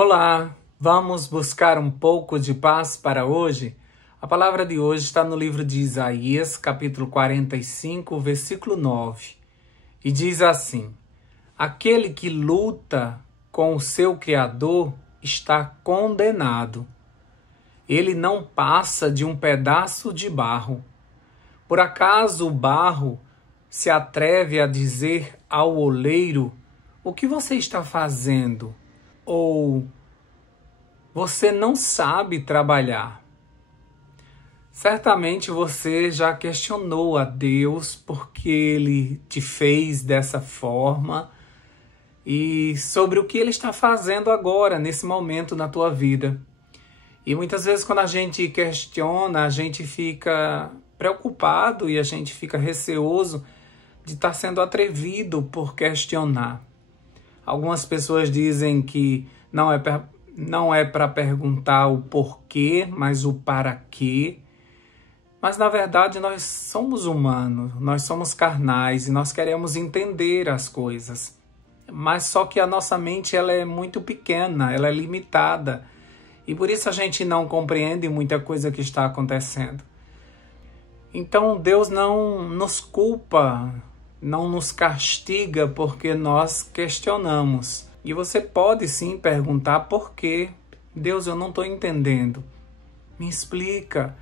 Olá, vamos buscar um pouco de paz para hoje? A palavra de hoje está no livro de Isaías, capítulo 45, versículo 9. E diz assim: Aquele que luta com o seu Criador está condenado. Ele não passa de um pedaço de barro. Por acaso o barro se atreve a dizer ao oleiro: o que você está fazendo? Ou você não sabe trabalhar? Certamente você já questionou a Deus porque Ele te fez dessa forma e sobre o que Ele está fazendo agora, nesse momento na tua vida. E muitas vezes quando a gente questiona, a gente fica preocupado e a gente fica receoso de estar sendo atrevido por questionar. Algumas pessoas dizem que não é para perguntar o porquê, mas o para quê. Mas, na verdade, nós somos humanos, nós somos carnais e nós queremos entender as coisas. Mas só que a nossa mente ela é muito pequena, ela é limitada. E por isso a gente não compreende muita coisa que está acontecendo. Então, Deus não nos culpa, não nos castiga porque nós questionamos. E você pode sim perguntar por quê. Deus, eu não estou entendendo. Me explica.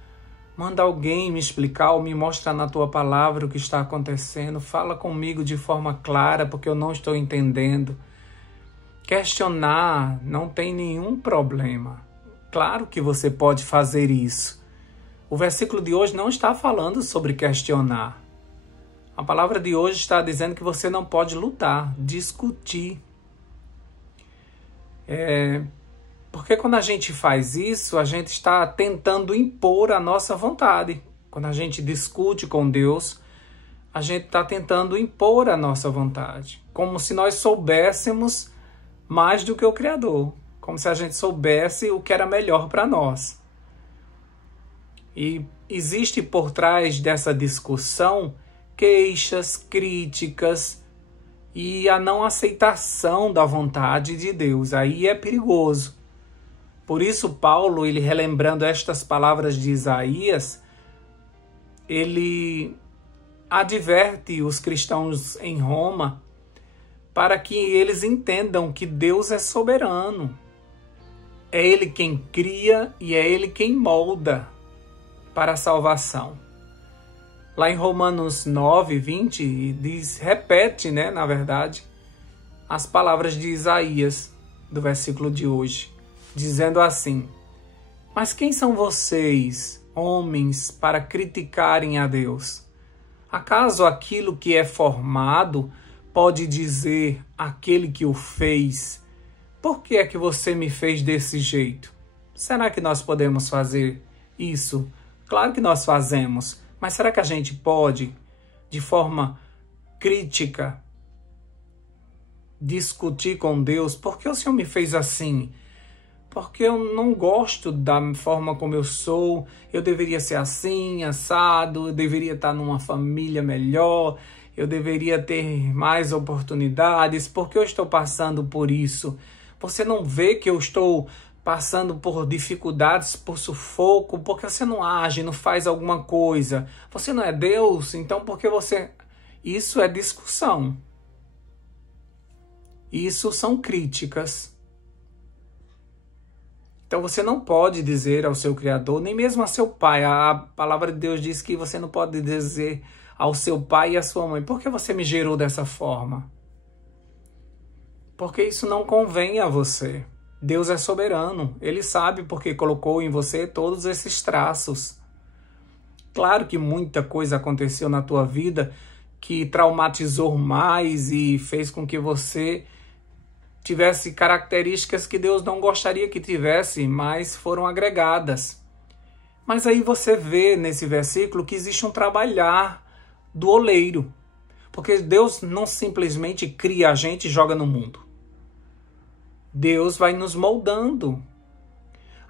Manda alguém me explicar ou me mostrar na tua palavra o que está acontecendo. Fala comigo de forma clara porque eu não estou entendendo. Questionar não tem nenhum problema. Claro que você pode fazer isso. O versículo de hoje não está falando sobre questionar. A palavra de hoje está dizendo que você não pode lutar, discutir. Porque quando a gente faz isso, a gente está tentando impor a nossa vontade. Quando a gente discute com Deus, a gente está tentando impor a nossa vontade. Como se nós soubéssemos mais do que o Criador. Como se a gente soubesse o que era melhor para nós. E existe por trás dessa discussão queixas, críticas e a não aceitação da vontade de Deus. Aí é perigoso. Por isso Paulo, ele relembrando estas palavras de Isaías, ele adverte os cristãos em Roma para que eles entendam que Deus é soberano. É Ele quem cria e é Ele quem molda para a salvação. Lá em Romanos 9, 20, repete, na verdade, as palavras de Isaías, do versículo de hoje, dizendo assim: Mas quem são vocês, homens, para criticarem a Deus? Acaso aquilo que é formado pode dizer àquele que o fez: por que é que você me fez desse jeito? Será que nós podemos fazer isso? Claro que nós fazemos. Mas será que a gente pode, de forma crítica, discutir com Deus? Por que o Senhor me fez assim? Porque eu não gosto da forma como eu sou. Eu deveria ser assim, assado. Eu deveria estar numa família melhor. Eu deveria ter mais oportunidades. Por que eu estou passando por isso? Você não vê que eu estou passando por dificuldades, por sufoco, porque você não age, não faz alguma coisa. Você não é Deus, então por que você... Isso é discussão. Isso são críticas. Então você não pode dizer ao seu Criador, nem mesmo a seu pai. A palavra de Deus diz que você não pode dizer ao seu pai e à sua mãe: por que você me gerou dessa forma? Porque isso não convém a você. Deus é soberano. Ele sabe porque colocou em você todos esses traços. Claro que muita coisa aconteceu na tua vida que traumatizou mais e fez com que você tivesse características que Deus não gostaria que tivesse, mas foram agregadas. Mas aí você vê nesse versículo que existe um trabalhar do oleiro. Porque Deus não simplesmente cria a gente e joga no mundo. Deus vai nos moldando.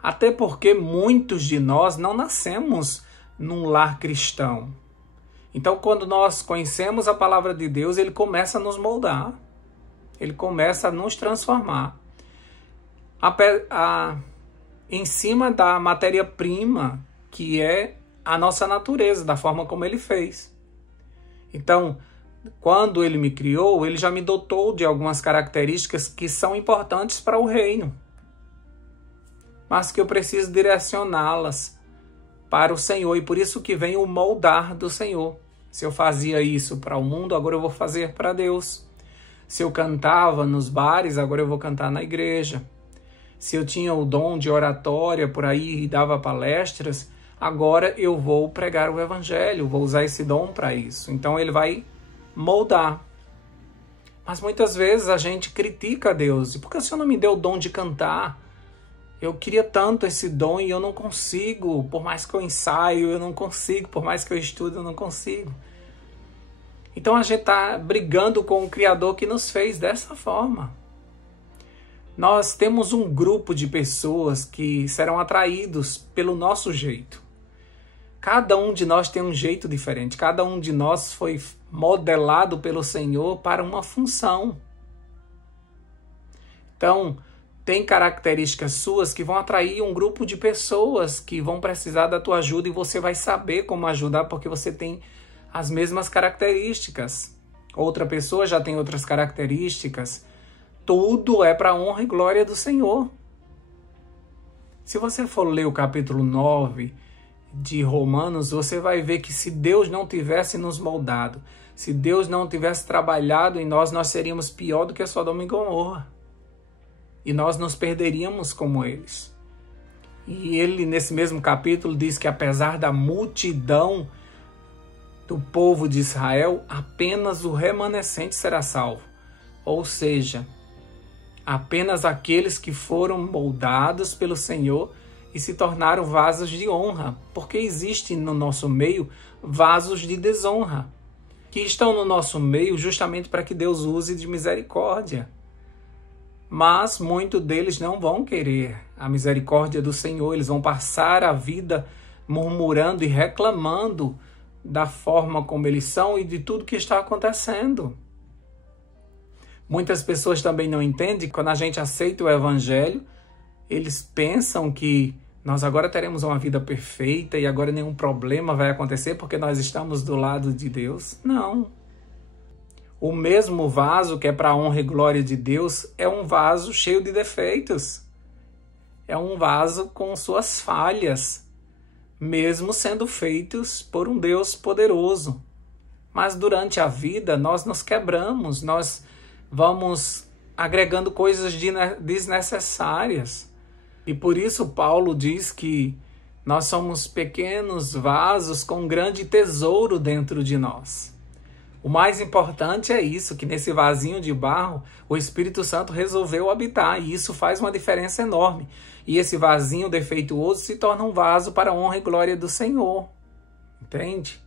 Até porque muitos de nós não nascemos num lar cristão. Então, quando nós conhecemos a palavra de Deus, Ele começa a nos moldar. Ele começa a nos transformar. em cima da matéria-prima que é a nossa natureza, da forma como ele fez. Então, quando ele me criou, ele já me dotou de algumas características que são importantes para o reino, mas que eu preciso direcioná-las para o Senhor, e por isso que vem o moldar do Senhor. Se eu fazia isso para o mundo, agora eu vou fazer para Deus. Se eu cantava nos bares, agora eu vou cantar na igreja. Se eu tinha o dom de oratória por aí e dava palestras, agora eu vou pregar o evangelho, vou usar esse dom para isso. Então ele vai moldar. Mas muitas vezes a gente critica Deus. E por que o Senhor não me deu o dom de cantar? Eu queria tanto esse dom e eu não consigo. Por mais que eu ensaio, eu não consigo. Por mais que eu estudo, eu não consigo. Então a gente está brigando com o Criador que nos fez dessa forma. Nós temos um grupo de pessoas que serão atraídos pelo nosso jeito. Cada um de nós tem um jeito diferente. Cada um de nós foi modelado pelo Senhor para uma função. Então, tem características suas que vão atrair um grupo de pessoas que vão precisar da tua ajuda e você vai saber como ajudar porque você tem as mesmas características. Outra pessoa já tem outras características. Tudo é para a honra e glória do Senhor. Se você for ler o capítulo 9 de Romanos, você vai ver que se Deus não tivesse nos moldado, se Deus não tivesse trabalhado em nós, nós seríamos pior do que Sodoma e Gomorra. E nós nos perderíamos como eles. E ele, nesse mesmo capítulo, diz que apesar da multidão do povo de Israel, apenas o remanescente será salvo. Ou seja, apenas aqueles que foram moldados pelo Senhor e se tornaram vasos de honra, porque existem no nosso meio vasos de desonra, que estão no nosso meio justamente para que Deus use de misericórdia. Mas muitos deles não vão querer a misericórdia do Senhor, eles vão passar a vida murmurando e reclamando da forma como eles são e de tudo que está acontecendo. Muitas pessoas também não entendem que quando a gente aceita o Evangelho, eles pensam que nós agora teremos uma vida perfeita e agora nenhum problema vai acontecer porque nós estamos do lado de Deus. Não. O mesmo vaso que é para a honra e glória de Deus é um vaso cheio de defeitos. É um vaso com suas falhas, mesmo sendo feitos por um Deus poderoso. Mas durante a vida nós nos quebramos, nós vamos agregando coisas desnecessárias. E por isso Paulo diz que nós somos pequenos vasos com um grande tesouro dentro de nós. O mais importante é isso, que nesse vasinho de barro o Espírito Santo resolveu habitar, e isso faz uma diferença enorme. E esse vasinho defeituoso se torna um vaso para a honra e glória do Senhor. Entende?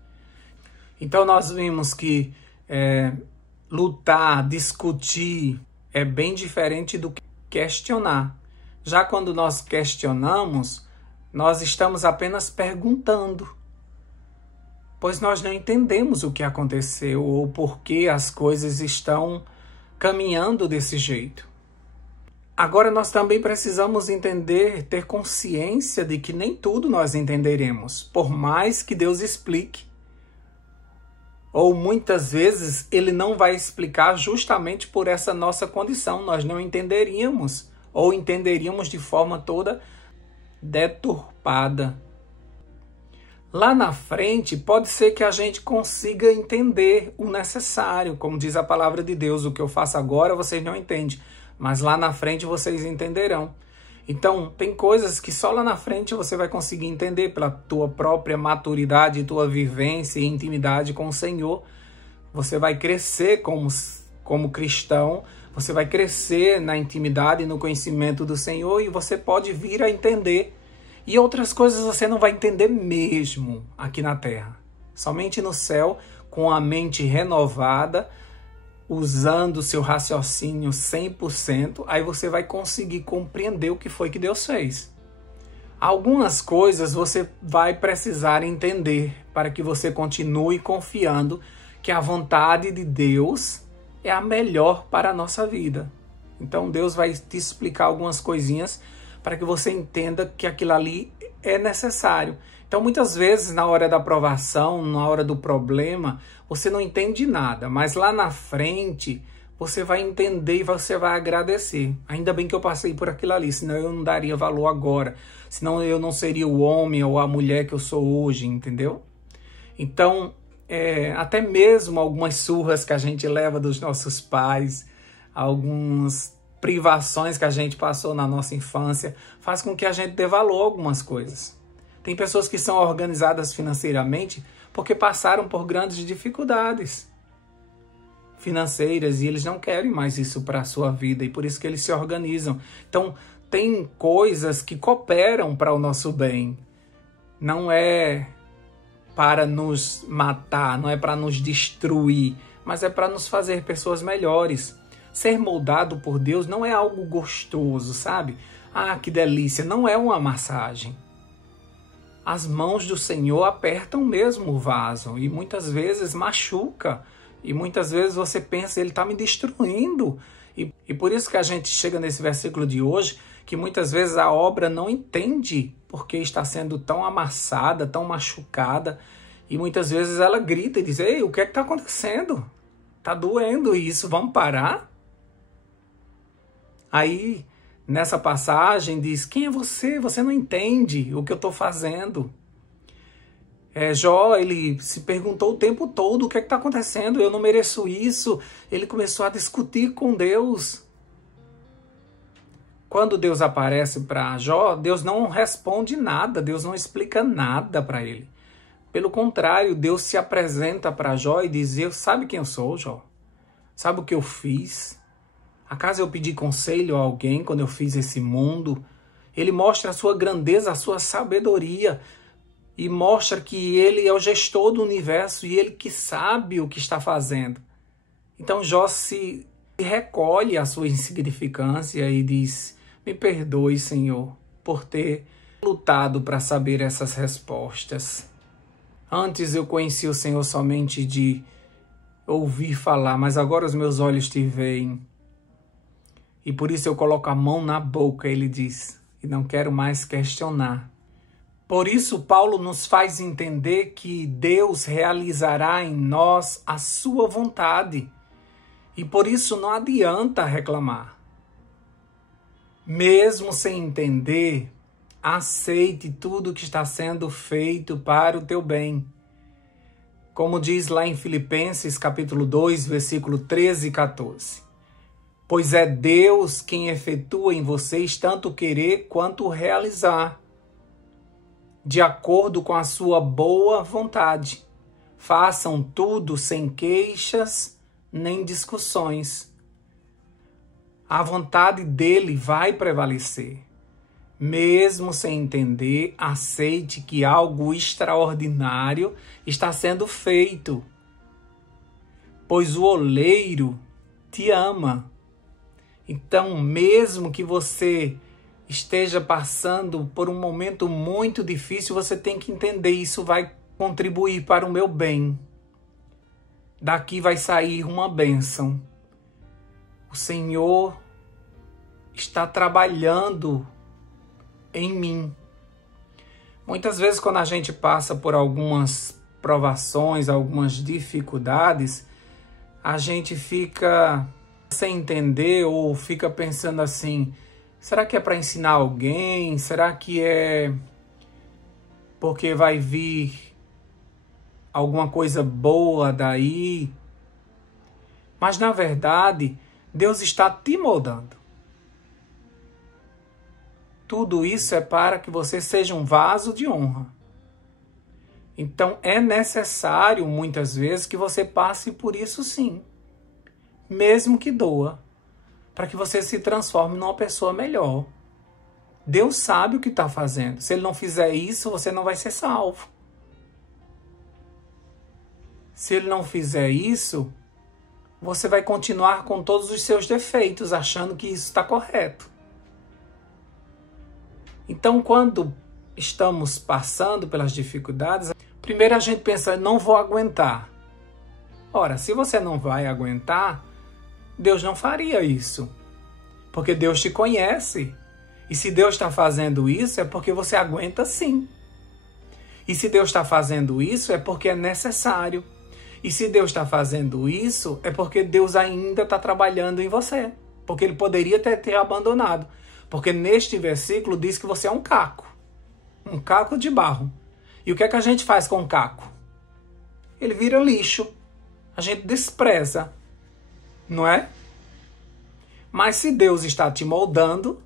Então nós vimos que lutar, discutir é bem diferente do que questionar. Já quando nós questionamos, nós estamos apenas perguntando, pois nós não entendemos o que aconteceu ou por que as coisas estão caminhando desse jeito. Agora nós também precisamos entender, ter consciência de que nem tudo nós entenderemos, por mais que Deus explique. Ou muitas vezes Ele não vai explicar justamente por essa nossa condição, nós não entenderíamos, ou entenderíamos de forma toda deturpada. Lá na frente, pode ser que a gente consiga entender o necessário, como diz a palavra de Deus, o que eu faço agora vocês não entendem, mas lá na frente vocês entenderão. Então, tem coisas que só lá na frente você vai conseguir entender pela tua própria maturidade, tua vivência e intimidade com o Senhor. Você vai crescer como cristão, você vai crescer na intimidade e no conhecimento do Senhor e você pode vir a entender. E outras coisas você não vai entender mesmo aqui na terra. Somente no céu, com a mente renovada, usando o seu raciocínio 100%, aí você vai conseguir compreender o que foi que Deus fez. Algumas coisas você vai precisar entender para que você continue confiando que a vontade de Deus é a melhor para a nossa vida. Então Deus vai te explicar algumas coisinhas para que você entenda que aquilo ali é necessário. Então muitas vezes na hora da provação, na hora do problema, você não entende nada, mas lá na frente você vai entender e você vai agradecer. Ainda bem que eu passei por aquilo ali, senão eu não daria valor agora, senão eu não seria o homem ou a mulher que eu sou hoje, entendeu? Então, até mesmo algumas surras que a gente leva dos nossos pais, algumas privações que a gente passou na nossa infância, faz com que a gente dê valor a algumas coisas. Tem pessoas que são organizadas financeiramente porque passaram por grandes dificuldades financeiras e eles não querem mais isso para a sua vida e por isso que eles se organizam. Então, tem coisas que cooperam para o nosso bem. Não é para nos matar, não é para nos destruir, mas é para nos fazer pessoas melhores. Ser moldado por Deus não é algo gostoso, sabe? Ah, que delícia! Não é uma massagem. As mãos do Senhor apertam mesmo o vaso e muitas vezes machuca. E muitas vezes você pensa, ele está me destruindo. E por isso que a gente chega nesse versículo de hoje, que muitas vezes a obra não entende porque está sendo tão amassada, tão machucada. E muitas vezes ela grita e diz, ei, o que é que está acontecendo? Está doendo isso, vamos parar? Aí, nessa passagem, diz, quem é você? Você não entende o que eu estou fazendo. Jó, ele se perguntou o tempo todo, o que é que está acontecendo? Eu não mereço isso. Ele começou a discutir com Deus. Quando Deus aparece para Jó, Deus não responde nada, Deus não explica nada para ele. Pelo contrário, Deus se apresenta para Jó e diz, sabe quem eu sou, Jó? Sabe o que eu fiz? Acaso eu pedi conselho a alguém quando eu fiz esse mundo? Ele mostra a sua grandeza, a sua sabedoria e mostra que ele é o gestor do universo e ele que sabe o que está fazendo. Então Jó se recolhe a sua insignificância e diz, me perdoe, Senhor, por ter lutado para saber essas respostas. Antes eu conheci o Senhor somente de ouvir falar, mas agora os meus olhos te veem. E por isso eu coloco a mão na boca, ele diz, e não quero mais questionar. Por isso Paulo nos faz entender que Deus realizará em nós a sua vontade. E por isso não adianta reclamar. Mesmo sem entender, aceite tudo que está sendo feito para o teu bem. Como diz lá em Filipenses capítulo 2, versículo 13 e 14. Pois é Deus quem efetua em vocês tanto querer quanto realizar, de acordo com a sua boa vontade. Façam tudo sem queixas nem discussões. A vontade dele vai prevalecer. Mesmo sem entender, aceite que algo extraordinário está sendo feito. Pois o oleiro te ama. Então, mesmo que você esteja passando por um momento muito difícil, você tem que entender, isso vai contribuir para o meu bem. Daqui vai sair uma bênção. O Senhor está trabalhando em mim. Muitas vezes quando a gente passa por algumas provações, algumas dificuldades, a gente fica sem entender ou fica pensando assim, será que é para ensinar alguém? Será que é porque vai vir alguma coisa boa daí? Mas na verdade, Deus está te moldando. Tudo isso é para que você seja um vaso de honra. Então é necessário muitas vezes que você passe por isso sim. Mesmo que doa, para que você se transforme numa pessoa melhor. Deus sabe o que está fazendo. Se Ele não fizer isso, você não vai ser salvo. Se Ele não fizer isso, você vai continuar com todos os seus defeitos, achando que isso está correto. Então, quando estamos passando pelas dificuldades, primeiro a gente pensa, não vou aguentar. Ora, se você não vai aguentar, Deus não faria isso. Porque Deus te conhece. E se Deus está fazendo isso, é porque você aguenta sim. E se Deus está fazendo isso, é porque é necessário. E se Deus está fazendo isso, é porque Deus ainda está trabalhando em você. Porque Ele poderia ter abandonado. Porque neste versículo diz que você é um caco de barro. E o que é que a gente faz com o caco? Ele vira lixo. A gente despreza. Não é? Mas se Deus está te moldando,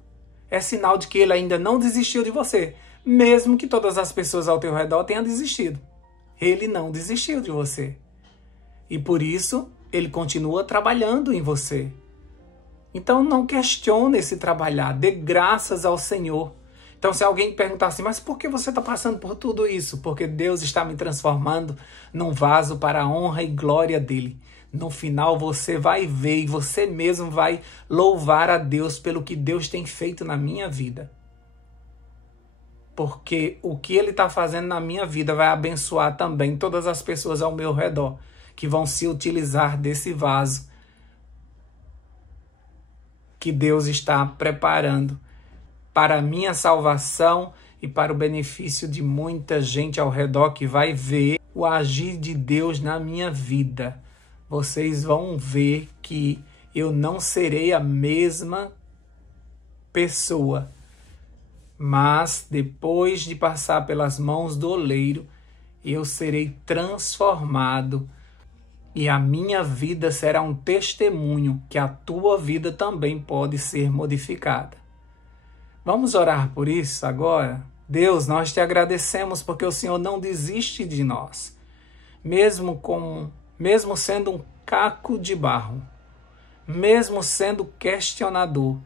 é sinal de que Ele ainda não desistiu de você. Mesmo que todas as pessoas ao teu redor tenham desistido. Ele não desistiu de você. E por isso, Ele continua trabalhando em você. Então não questione esse trabalhar. Dê graças ao Senhor. Então se alguém perguntar assim, mas por que você está passando por tudo isso? Porque Deus está me transformando num vaso para a honra e glória dEle. No final você vai ver e você mesmo vai louvar a Deus pelo que Deus tem feito na minha vida. Porque o que Ele está fazendo na minha vida vai abençoar também todas as pessoas ao meu redor que vão se utilizar desse vaso que Deus está preparando para a minha salvação e para o benefício de muita gente ao redor que vai ver o agir de Deus na minha vida. Vocês vão ver que eu não serei a mesma pessoa, mas depois de passar pelas mãos do oleiro, eu serei transformado e a minha vida será um testemunho que a tua vida também pode ser modificada. Vamos orar por isso agora? Deus, nós te agradecemos porque o Senhor não desiste de nós, mesmo sendo um caco de barro, mesmo sendo questionador,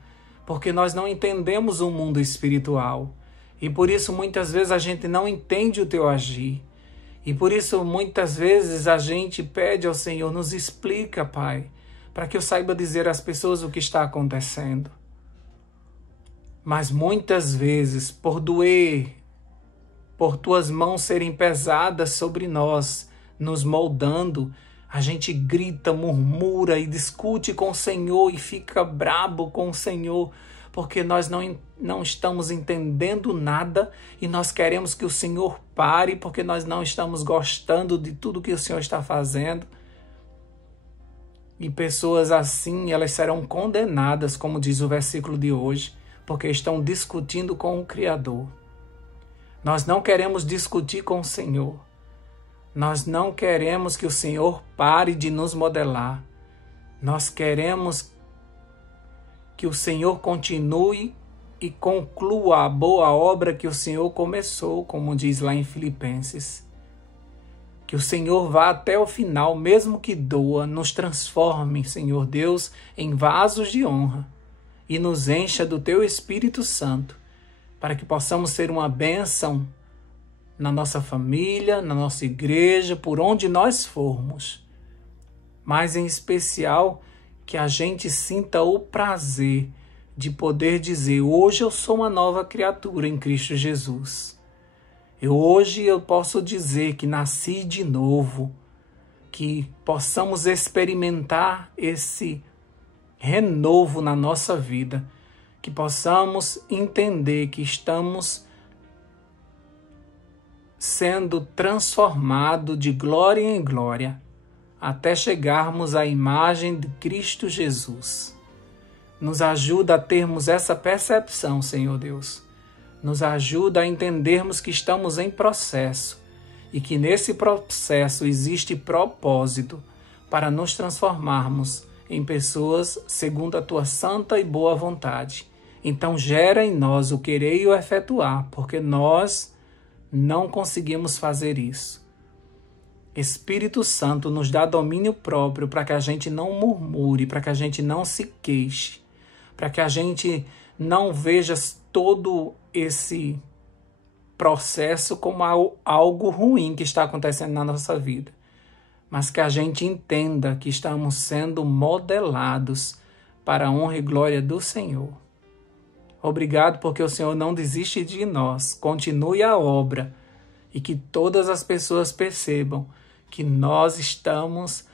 porque nós não entendemos o mundo espiritual e por isso muitas vezes a gente não entende o teu agir e por isso muitas vezes a gente pede ao Senhor, nos explica, Pai, para que eu saiba dizer às pessoas o que está acontecendo. Mas muitas vezes, por doer, por tuas mãos serem pesadas sobre nós, nos moldando, a gente grita, murmura e discute com o Senhor e fica brabo com o Senhor, porque nós não estamos entendendo nada e nós queremos que o Senhor pare, porque nós não estamos gostando de tudo que o Senhor está fazendo. E pessoas assim, elas serão condenadas, como diz o versículo de hoje, porque estão discutindo com o Criador. Nós não queremos discutir com o Senhor. Nós não queremos que o Senhor pare de nos modelar. Nós queremos que o Senhor continue e conclua a boa obra que o Senhor começou, como diz lá em Filipenses. Que o Senhor vá até o final, mesmo que doa, nos transforme, Senhor Deus, em vasos de honra e nos encha do Teu Espírito Santo, para que possamos ser uma bênção na nossa família, na nossa igreja, por onde nós formos. Mas em especial, que a gente sinta o prazer de poder dizer, hoje eu sou uma nova criatura em Cristo Jesus. Hoje eu posso dizer que nasci de novo, que possamos experimentar esse renovo na nossa vida, que possamos entender que estamos sendo transformados de glória em glória, até chegarmos à imagem de Cristo Jesus. Nos ajuda a termos essa percepção, Senhor Deus. Nos ajuda a entendermos que estamos em processo e que nesse processo existe propósito para nos transformarmos em pessoas segundo a Tua santa e boa vontade. Então gera em nós o querer e o efetuar, porque nós não conseguimos fazer isso. Espírito Santo nos dá domínio próprio para que a gente não murmure, para que a gente não se queixe, para que a gente não veja todo esse processo como algo ruim que está acontecendo na nossa vida, mas que a gente entenda que estamos sendo modelados para a honra e glória do Senhor. Obrigado porque o Senhor não desiste de nós, continue a obra e que todas as pessoas percebam que nós estamos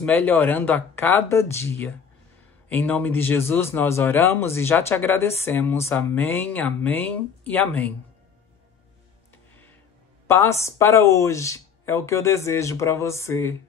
melhorando a cada dia. Em nome de Jesus nós oramos e já te agradecemos. Amém, amém e amém. Paz para hoje é o que eu desejo para você.